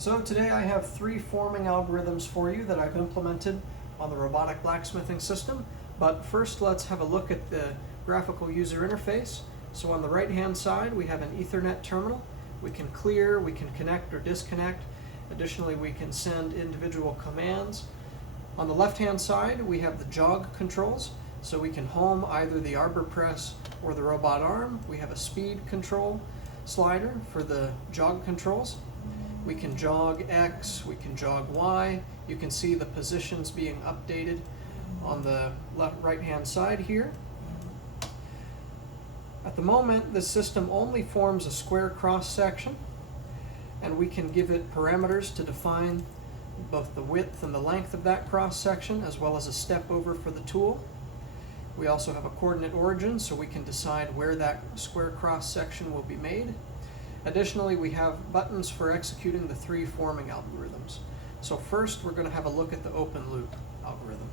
So today I have 3 forming algorithms for you that I've implemented on the robotic blacksmithing system. But first let's have a look at the graphical user interface. So on the right hand side we have an Ethernet terminal. We can clear, we can connect or disconnect. Additionally, we can send individual commands. On the left hand side we have the jog controls. So we can home either the arbor press or the robot arm. We have a speed control slider for the jog controls. We can jog X, we can jog Y. You can see the positions being updated on the right hand side here. At the moment, the system only forms a square cross section, and we can give it parameters to define both the width and the length of that cross section, as well as a step over for the tool. We also have a coordinate origin, so we can decide where that square cross section will be made. Additionally, we have buttons for executing the 3 forming algorithms. So first, we're going to have a look at the open loop algorithm.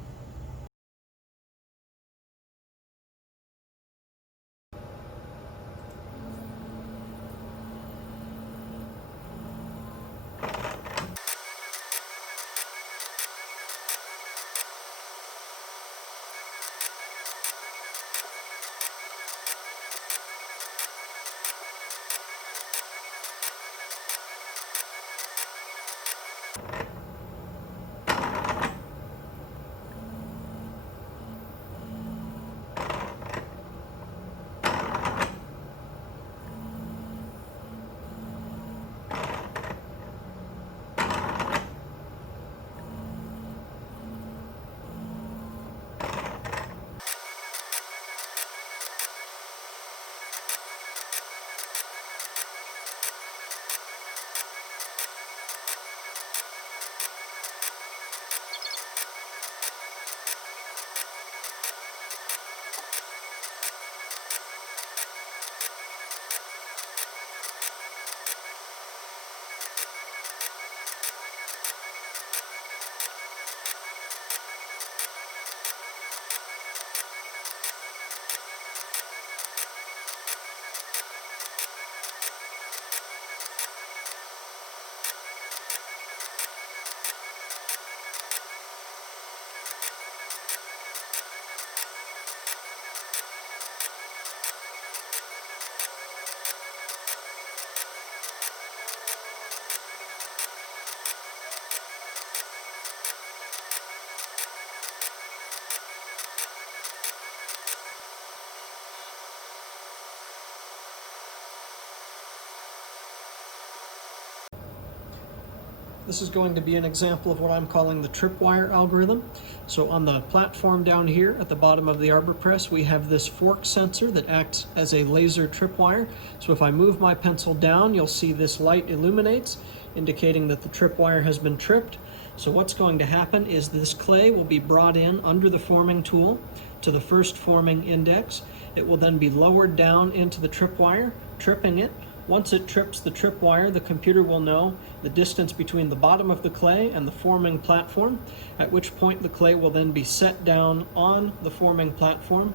This is going to be an example of what I'm calling the tripwire algorithm. So on the platform down here at the bottom of the arbor press, we have this fork sensor that acts as a laser tripwire. So if I move my pencil down, you'll see this light illuminates, indicating that the tripwire has been tripped. So what's going to happen is this clay will be brought in under the forming tool to the first forming index. It will then be lowered down into the tripwire, tripping it. Once it trips the tripwire, the computer will know the distance between the bottom of the clay and the forming platform, at which point the clay will then be set down on the forming platform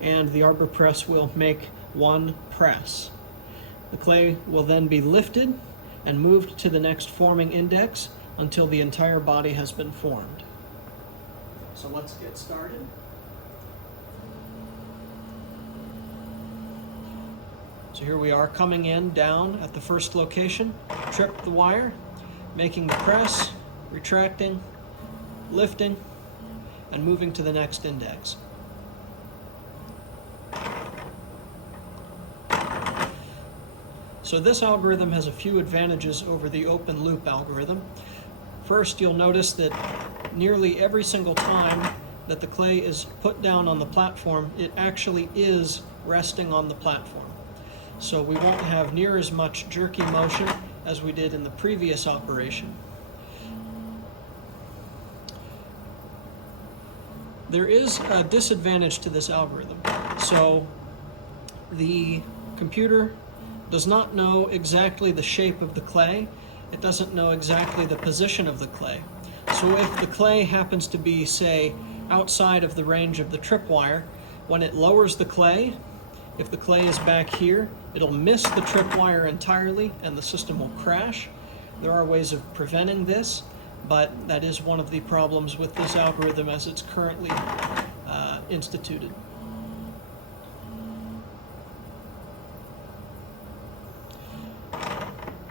and the arbor press will make one press. The clay will then be lifted and moved to the next forming index until the entire body has been formed. So let's get started. So here we are coming in down at the first location, trip the wire, making the press, retracting, lifting, and moving to the next index. So this algorithm has a few advantages over the open loop algorithm. First, you'll notice that nearly every single time that the clay is put down on the platform, it actually is resting on the platform. So we won't have near as much jerky motion as we did in the previous operation. There is a disadvantage to this algorithm. So the computer does not know exactly the shape of the clay. It doesn't know exactly the position of the clay. So if the clay happens to be, say, outside of the range of the tripwire, when it lowers the clay, if the clay is back here, it'll miss the tripwire entirely and the system will crash. There are ways of preventing this, but that is one of the problems with this algorithm as it's currently instituted.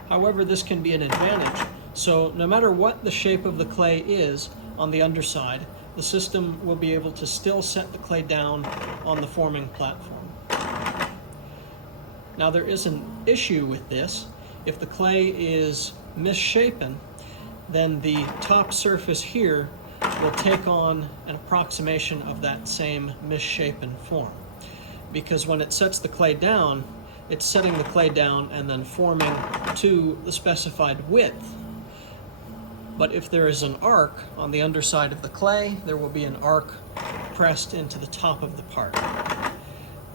However, this can be an advantage. So no matter what the shape of the clay is on the underside, the system will be able to still set the clay down on the forming platform. Now there is an issue with this. If the clay is misshapen, then the top surface here will take on an approximation of that same misshapen form. Because when it sets the clay down, it's setting the clay down and then forming to the specified width. But if there is an arc on the underside of the clay, there will be an arc pressed into the top of the part.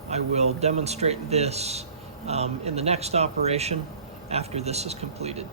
I will demonstrate this in the next operation after this is completed.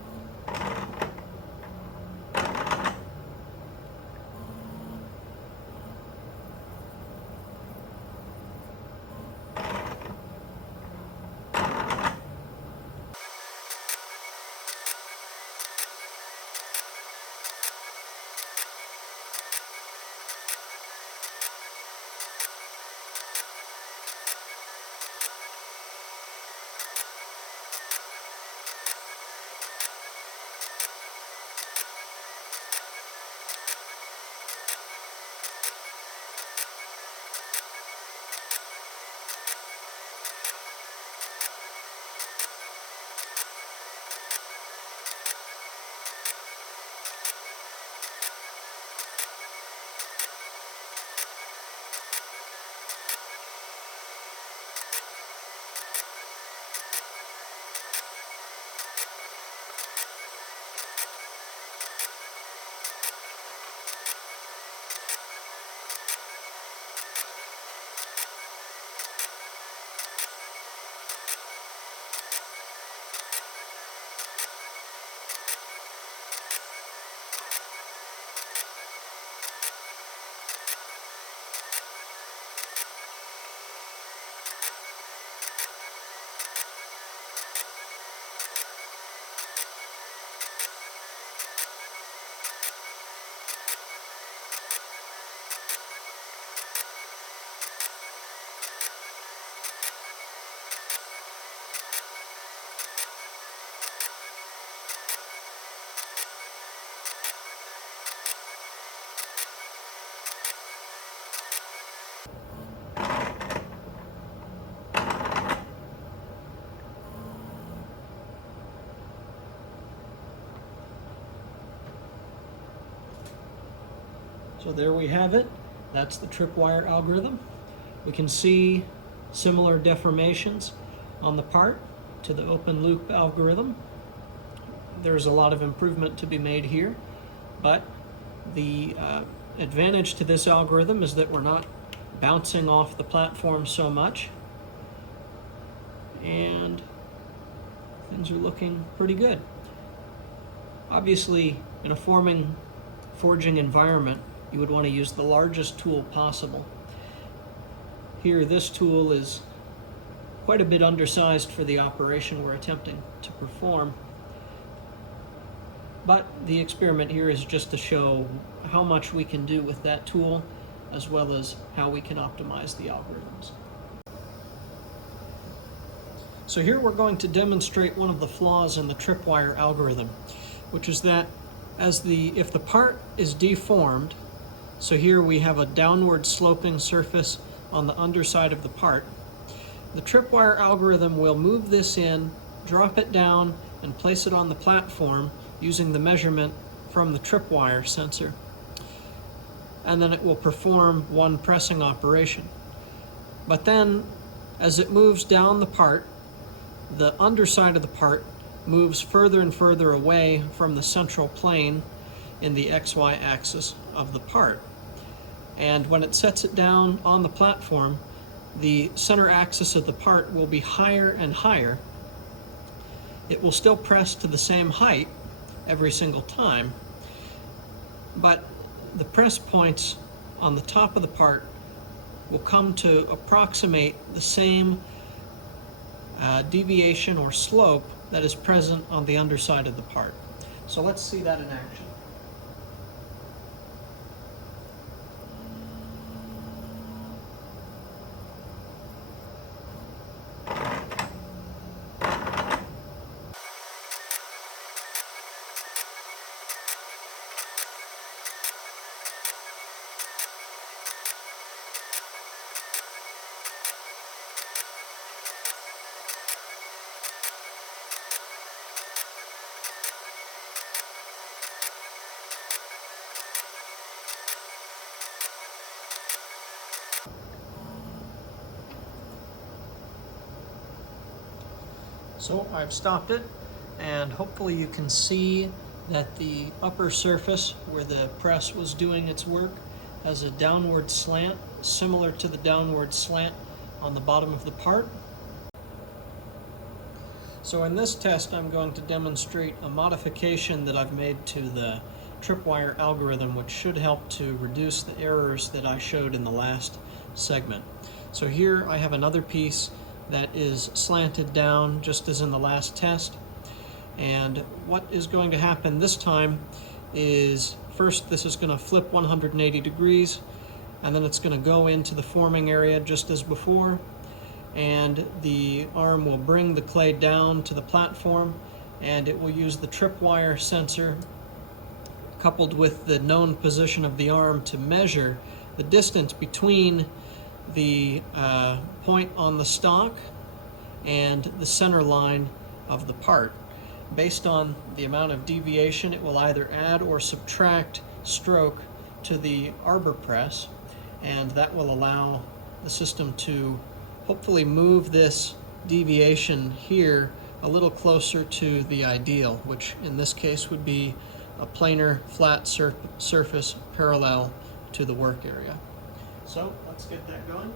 So there we have it. That's the tripwire algorithm. We can see similar deformations on the part to the open loop algorithm. There's a lot of improvement to be made here, but the advantage to this algorithm is that we're not bouncing off the platform so much, and things are looking pretty good. Obviously, in a forging environment, you would want to use the largest tool possible. Here, this tool is quite a bit undersized for the operation we're attempting to perform. But the experiment here is just to show how much we can do with that tool, as well as how we can optimize the algorithms. So here we're going to demonstrate one of the flaws in the tripwire algorithm, which is that if the part is deformed, so here we have a downward sloping surface on the underside of the part, the tripwire algorithm will move this in, drop it down, and place it on the platform using the measurement from the tripwire sensor. And then it will perform one pressing operation. But then, as it moves down the part, the underside of the part moves further and further away from the central plane in the XY axis of the part. And when it sets it down on the platform, the center axis of the part will be higher and higher. It will still press to the same height every single time, but the press points on the top of the part will come to approximate the same deviation or slope that is present on the underside of the part. So let's see that in action. So I've stopped it, and hopefully you can see that the upper surface where the press was doing its work has a downward slant, similar to the downward slant on the bottom of the part. So in this test, I'm going to demonstrate a modification that I've made to the tripwire algorithm, which should help to reduce the errors that I showed in the last segment. So here I have another piece that is slanted down just as in the last test. And what is going to happen this time is, first this is going to flip 180 degrees, and then it's going to go into the forming area just as before, and the arm will bring the clay down to the platform, and it will use the tripwire sensor coupled with the known position of the arm to measure the distance between the point on the stock and the center line of the part. Based on the amount of deviation, it will either add or subtract stroke to the arbor press, and that will allow the system to hopefully move this deviation here a little closer to the ideal, which in this case would be a planar flat surface parallel to the work area. So let's get that going.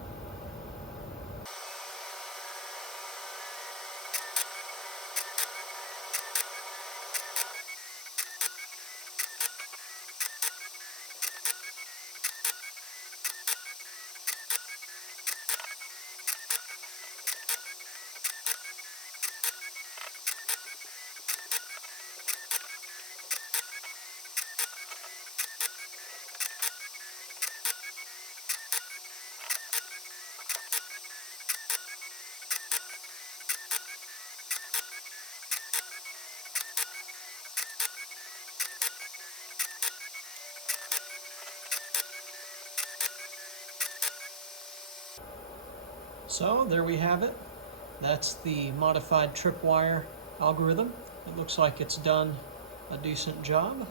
So there we have it. That's the modified tripwire algorithm. It looks like it's done a decent job.